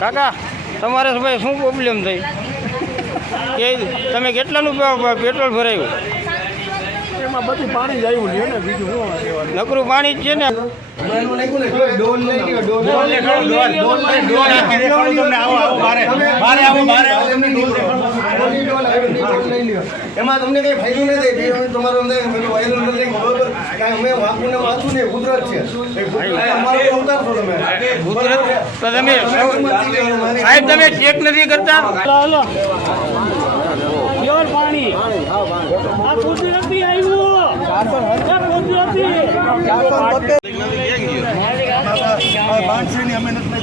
કાકા તમારે ભાઈ શું પ્રોબ્લેમ થઈ કે તમે કેટલાનું પેટ્રોલ ભરાયું? એમાં બધું પાણી જ આવ્યું છે ને, બીજું શું નકરું પાણી જ છે ને. એમાં તમને કઈ ફાયદો નથી તમારું અમે વાંકું ને વાંચું ને કુદરત છે ઉતારશો તમે. તો તમે સાહેબ તમે ચેક નથી કરતા? પ્યોર પાણી આ કુદરતી આવ્યું બાંધશે નહીં, અમે નથી